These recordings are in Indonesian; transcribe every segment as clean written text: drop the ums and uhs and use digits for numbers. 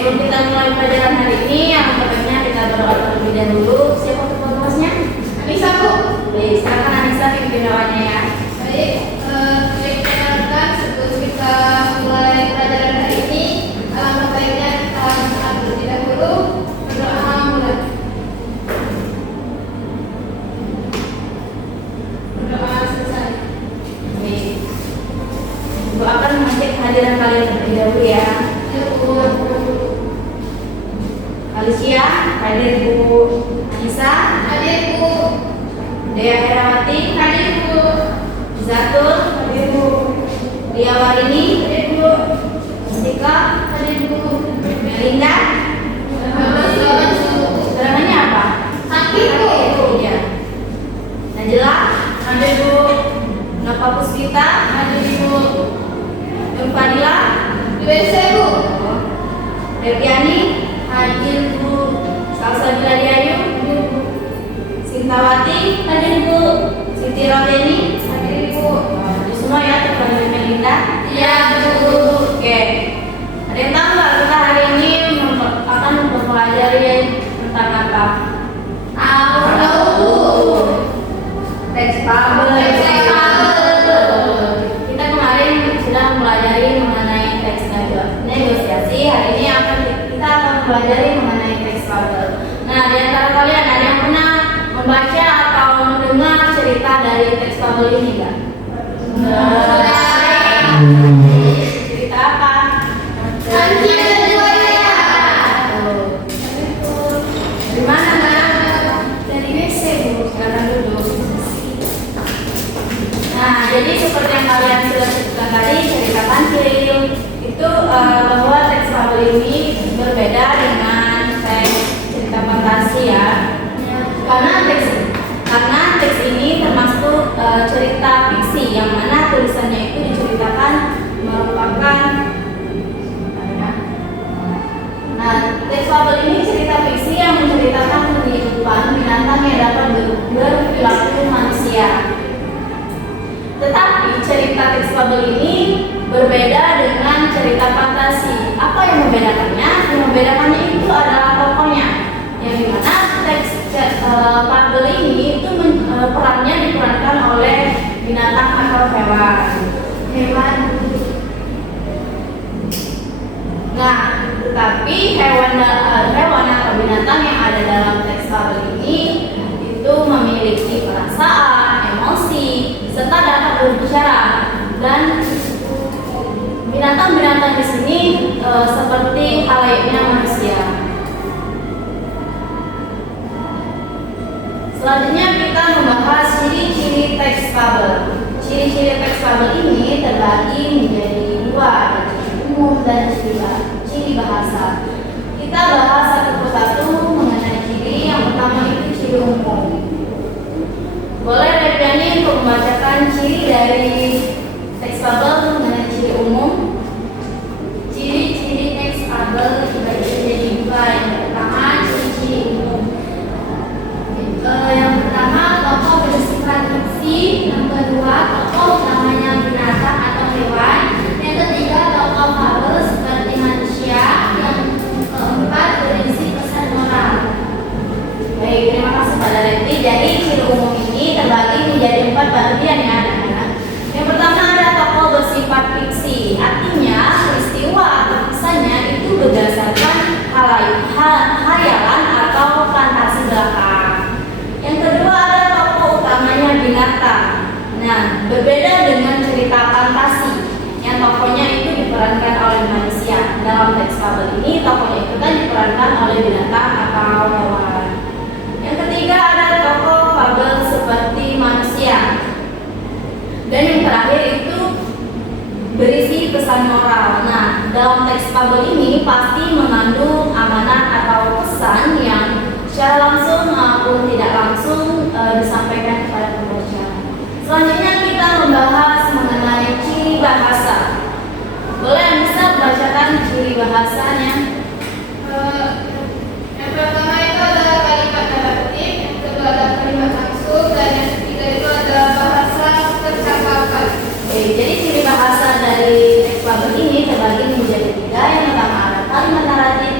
sebelum kita mulai pelajaran hari ini, yang pertama kita berdoa terlebih dahulu. Siapa ketua kelasnya? Anissa, Bu. Baik, silakan Anissa pimpin doanya ya. Baik, kita harapkan sebelum kita mulai pelajaran hari ini, alangkah baiknya kita berdoa terlebih dahulu. Berdoa mulai. Berdoa selesai. Baik. Ibu akan mengajak kehadiran kalian terlebih dahulu ya. Alicia, hadir Bu. Anissa, Hadir, Bu. Dea Herawati, Hadir, Bu. Zatul, hadir Bu. Lia Warini, Hadir, Bu. Mustika, Hadir, Bu. Melinda. Keterangannya apa? Sakit, Bu. Iya. Najla, hadir Bu. Nova Puspita, Hadir, Bu. Nur Fadila, Di WC, Bu. Deviani, hadir Bu. Salsabila Diayu, Hadir, Bu. Sintawati, Hadir, Bu. Siti Roteni, Hadir, Bu. hadir semua ya teman-teman Melinda. Iya, Bu. Oke. Ada yang tahu nggak kita hari ini akan mempelajari tentang apa? Tahu, Bu. Teks fabel. Kita kemarin sudah mempelajari mengenai teks negosiasi. Hari ini kita akan mempelajari mengenai teks fabel. Nah, di antara kalian ada yang pernah membaca atau mendengar cerita dari teks fabel ini nggak? Cerita apa? Anjing dan buaya. Di mana, Nak? Dari WC, Bu. Silakan duduk. Nah, jadi seperti yang kalian sudah sebutkan tadi, cerita kancil itu bahwa teks fabel ini berbeda dengan teks cerita fantasi ya. Karena teks ini termasuk cerita fiksi yang mana tulisannya itu diceritakan merupakan. Nah, teks fabel ini cerita fiksi yang menceritakan kehidupan binatang yang dapat berperilaku manusia. Tetapi cerita teks fabel ini berbeda dengan cerita fantasi. Apa yang membedakannya? Yang membedakannya itu adalah tokohnya. Yang dimana teks fabel ini itu perannya diperankan oleh binatang atau hewan. Nah, tetapi hewan atau binatang yang ada dalam teks fabel ini itu memiliki perasaan, emosi, serta dapat berbicara. Dan binatang-binatang di sini seperti halayaknya manusia. Selanjutnya kita membahas ciri-ciri teks fabel. Ciri-ciri teks fabel ini terbagi menjadi dua, ciri umum dan ciri bahasa. Kita bahas satu persatu mengenai ciri. Yang pertama itu ciri umum. Boleh Reviani untuk membacakan ciri dari teks fabel mengenai ciri umum? Ciri-ciri teks fabel dibagi menjadi dua. Yang pertama ciri umum. Yang pertama tokoh bersifat fiksi. Yang kedua tokoh utamanya binatang atau hewan. Yang ketiga tokoh fabel seperti manusia. Yang keempat berisi pesan moral. Baik, terima kasih pada Reti. Jadi ciri umum ini terbagi menjadi 4 bagian ya anak-anak. Yang pertama ada tokoh bersifat fiksi, artinya peristiwa atau kisahnya itu berdasarkan hayalan atau fantasi belaka. Yang kedua ada tokoh utamanya binatang. Nah, berbeda dengan cerita fantasi yang tokohnya itu diperankan oleh manusia. Dalam teks fabel ini tokohnya itu kan diperankan oleh binatang atau hewan. Yang ketiga ada tokoh fabel seperti manusia. Dan yang terakhir itu berisi pesan moral. Nah, dalam teks fabel ini pasti mengandung amanat atau pesan yang secara langsung maupun tidak langsung disampaikan kepada pembaca. Selanjutnya kita membahas mengenai ciri bahasa. Boleh bisa bacakan ciri bahasanya? Yang pertama itu adalah kalimat tanda kutip, yang kedua adalah kalimat langsung, dan yang ketiga itu adalah bahasa percakapan. Oke, jadi ciri bahasa dari teks fabel ini terbagi menjadi 3. Yang pertama ada kalimat naratif,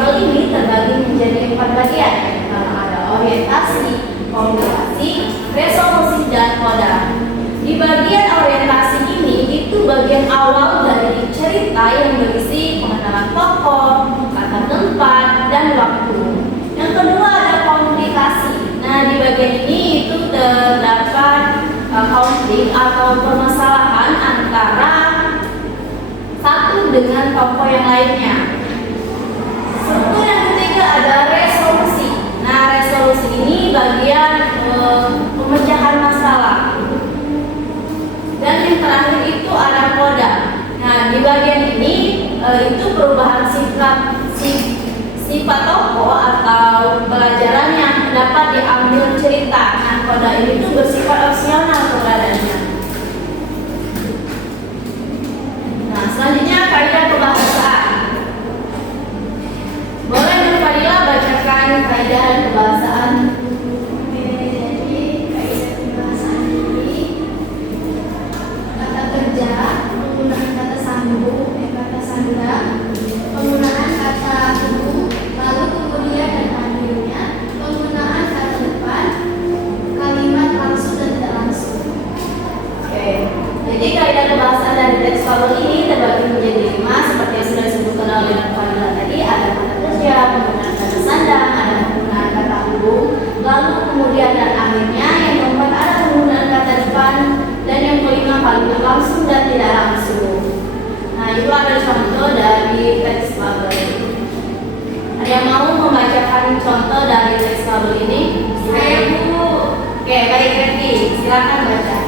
fabel ini terbagi menjadi 4 bagian. Yang pertama ada orientasi, komunikasi, resolusi, dan koda. Di bagian orientasi ini itu bagian awal dari cerita yang berisi pengenalan tokoh, kata tempat, dan waktu. Yang kedua ada komunikasi. Nah, di bagian ini itu terdapat konflik atau permasalahan antara satu dengan tokoh yang lainnya. Struktur yang ketiga ada resolusi. Nah, resolusi ini bagian pemecahan masalah. Dan yang terakhir itu ada koda. Nah, di bagian ini itu perubahan sifat tokoh atau pelajaran yang dapat diambil cerita. Nah, koda ini tuh bersifat opsional keberadaannya. Nah, selanjutnya kaidah kebahasaan. Boleh Nur Fadila bacakan kaidah kebahasaan? Jadi kaidah kebahasaan ini kata kerja, penggunaan kata sambung, kata sandang, penggunaan kata hubung, lalu kemudian dan akhirnya, penggunaan kata depan, kalimat langsung dan tidak langsung. Oke. Jadi kaidah kebahasaan dari teks fabel ini terbagi menjadi 5 seperti yang sudah disebutkan oleh Nur Fadila tadi. Ada kata kerja, penggunaan kata sandang, ada penggunaan kata hubung, lalu kemudian dan akhirnya. Yang keempat ada penggunaan kata depan, dan yang kelima kalimat langsung dan tidak langsung. Nah, itu ada contoh dari teks fabel. Ada yang mau membacakan contoh dari teks fabel ini? Saya, Bu. Oke, baik Reti, silakan baca.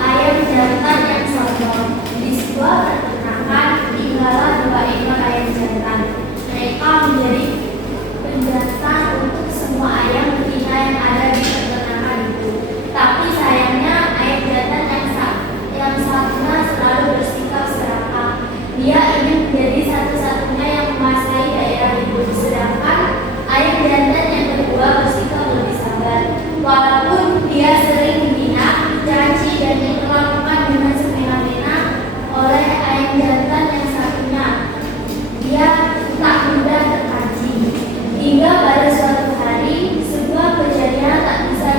Ayam jantan yang sombong. Di sebuah peternakan tinggallah 2 ekor ayam jantan. Mereka menjadi penjantan untuk semua ayam betina yang ada di peternakan itu. Tapi sayangnya ayam jantan yang satunya selalu bersikap serakah. Dia ingin menjadi satu-satunya yang menguasai daerah itu. Sedangkan ayam jantan yang kedua bersikap lebih sabar. Walaupun dia sering dihina, dicaci, dan diperlakukan dengan semena-mena oleh ayam jantan yang satunya, dia tak mudah terpancing. Hingga pada suatu hari, sebuah kejadian tak bisa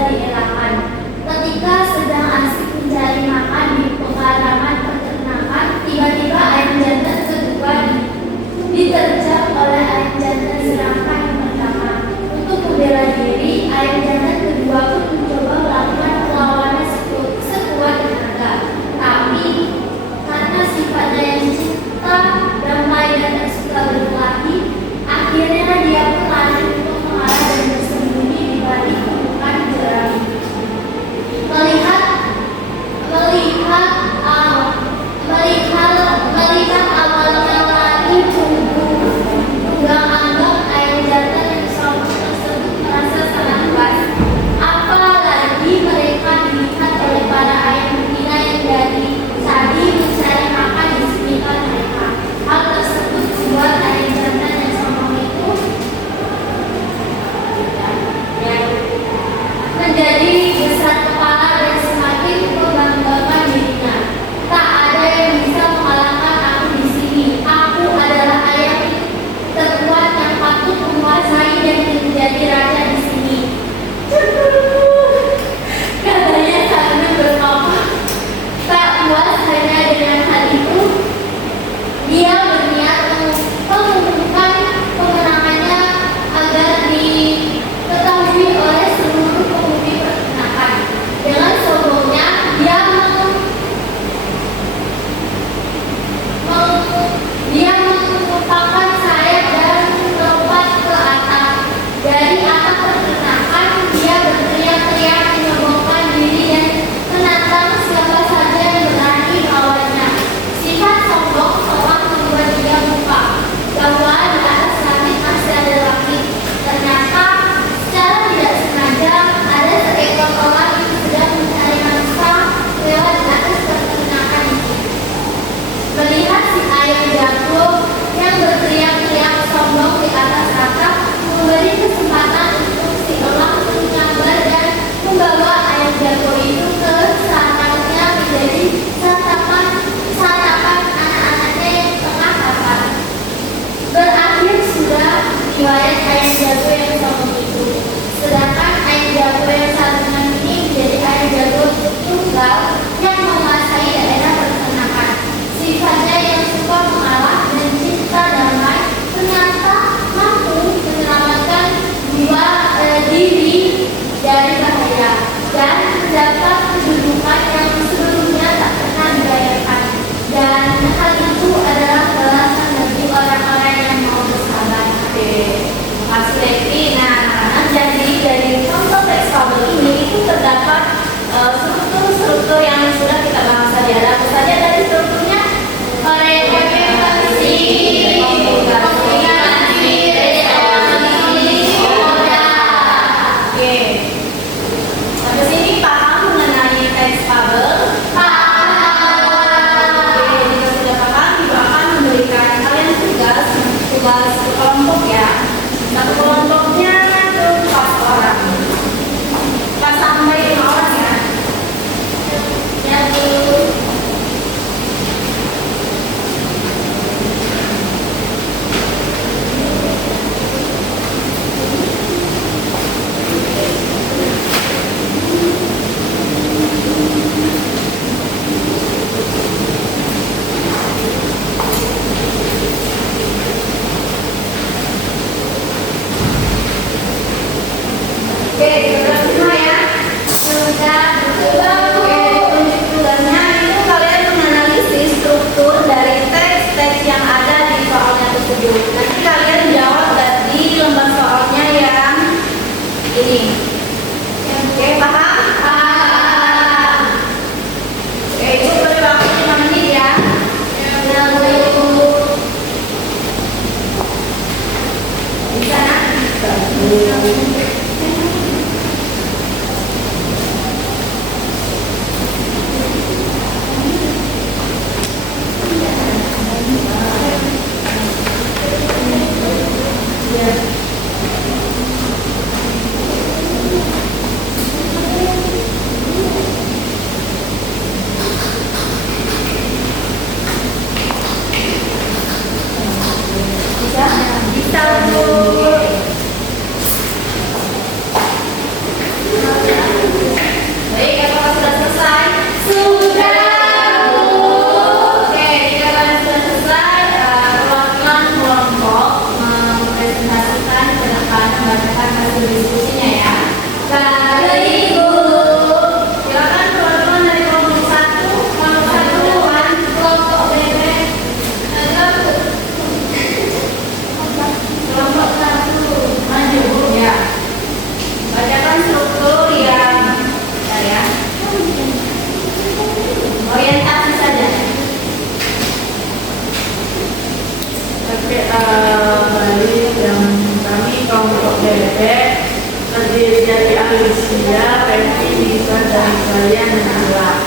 kebudayaan dan akhlak.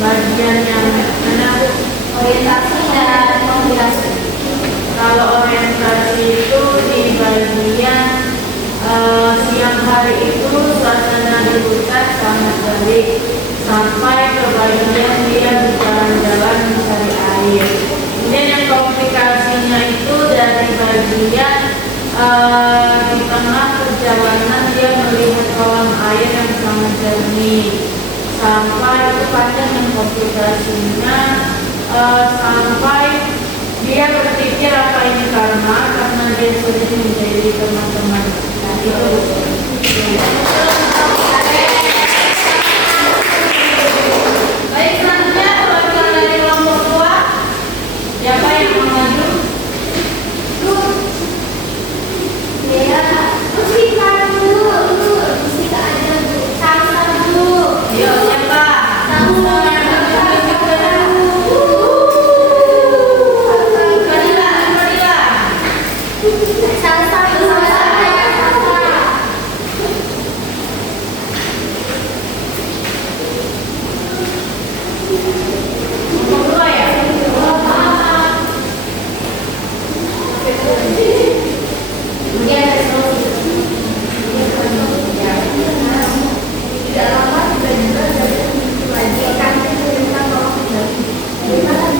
Bagian yang mana Bu? Orientasi dan kompilasi. Kalau orientasi itu di bagian siang hari itu suasana di hutan sangat terik, sampai ke bagian dia berjalan-jalan mencari air. Kemudian yang komplikasinya itu dari bagian di tengah perjalanan dia melihat kolam air yang sangat jernih, sampai itu panjang yang komplikasinya sampai dia berpikir apa ini karena dia sudah menjadi teman-teman. Nah, itu Baik, selanjutnya perwakilan dari kelompok tua. Siapa yang mau maju? Ya, musika dulu, musika aja Bu. Salsa dulu. Yo, siapa? Fadila, Fadila. Salsa dulu, salsa. Kelompok dua ya? Kemudian ada solusi. Tidak lama tiba-tiba saya muncul lagi kami cerita tolong lagi. Bagaimana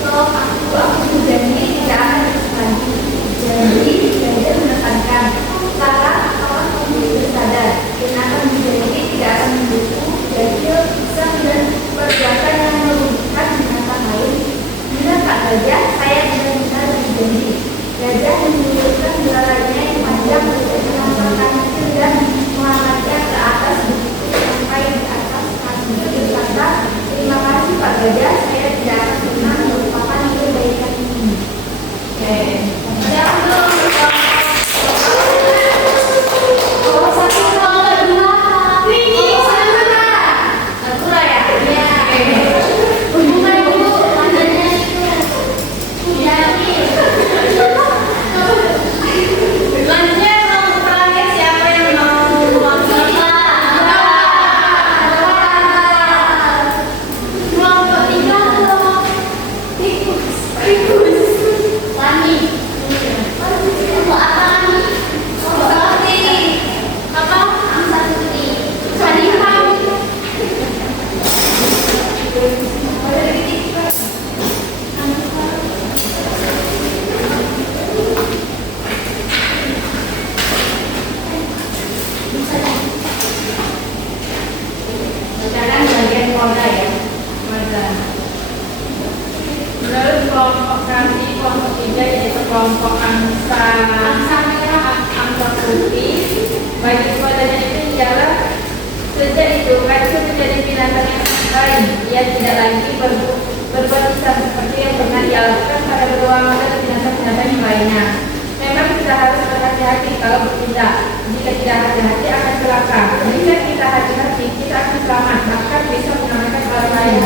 kalau aku berjanji tidak akan terus lagi. Jadi belajar menekankan cara orang memilih sadar dan akan berjanji tidak akan mendukung gajah pisang dan perbuatan yang merugikan binatang lain. Bila tak gajah, saya benar-benar berjanji. Gajah menurunkan belalainya yang panjang untuk menampakkan kecil dan mengangkatnya ke atas begitu sampai di atas kaki berkata, terima kasih Pak Gajah, saya tidak akan pernah melupakan kebaikan ini. Oke. Siapa dulu? Kalau satu kalau kedua, ini Sakura ya? ya. Bukan Bu, mandannya itu. Ya, Selanjutnya kelompok terakhir siapa yang mau mewakili? kelompok tiga dong. Tikus. Lani. Kelompok apa Lani? Kelompok Sakti. Apa? Sakti. Sadiham. Sekarang bagian polda ya. Polda. Menurut kelompok kami, kelompok 3 yaitu kelompok angsa merah, angsa putih. Bagi kepadanya itu ialah sejak itu kacau menjadi binatang yang lain. Ia tidak lagi berbuat kisah seperti yang pernah dilakukan pada beruang dan binatang-binatang yang lainnya. Memang kita harus berhati-hati kalau bertindak. Jika tidak hati-hati akan celaka. Jika kita hati-hati, kita akan selamat. Bahkan bisa menyelamatkan orang lain.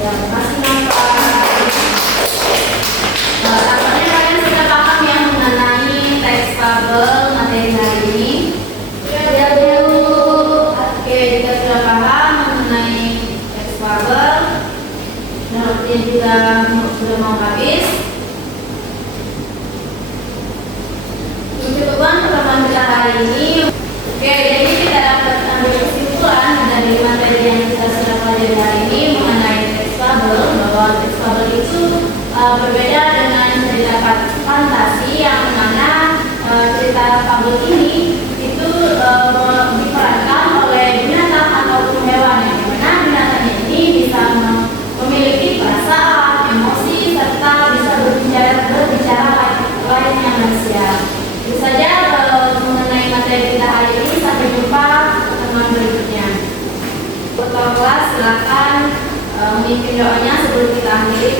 Ya, masih nampak. Tampaknya kalian sudah paham ya mengenai teks fabel materi hari ini. Ya dulu. Oke, jika sudah paham mengenai teks fabel dan waktunya juga sudah mau habis. Cukupkan pertemuan kita hari ini. Oke, jadi kita dapat ambil kesimpulan dari materi yang kita sudah pelajari hari ini mengenai teks fabel, bahwa teks fabel itu berbeda dengan cerita fantasi yang mana cerita fabel ini itu diperankan oleh binatang ataupun hewan, yang mana binatangnya ini bisa memiliki perasaan, emosi, serta bisa berbicara layaknya manusia. Itu saja mengenai materi kita hari ini. Sampai jumpa pertemuan berikutnya. Ketua kelas silakan memimpin doanya sebelum kita akhiri.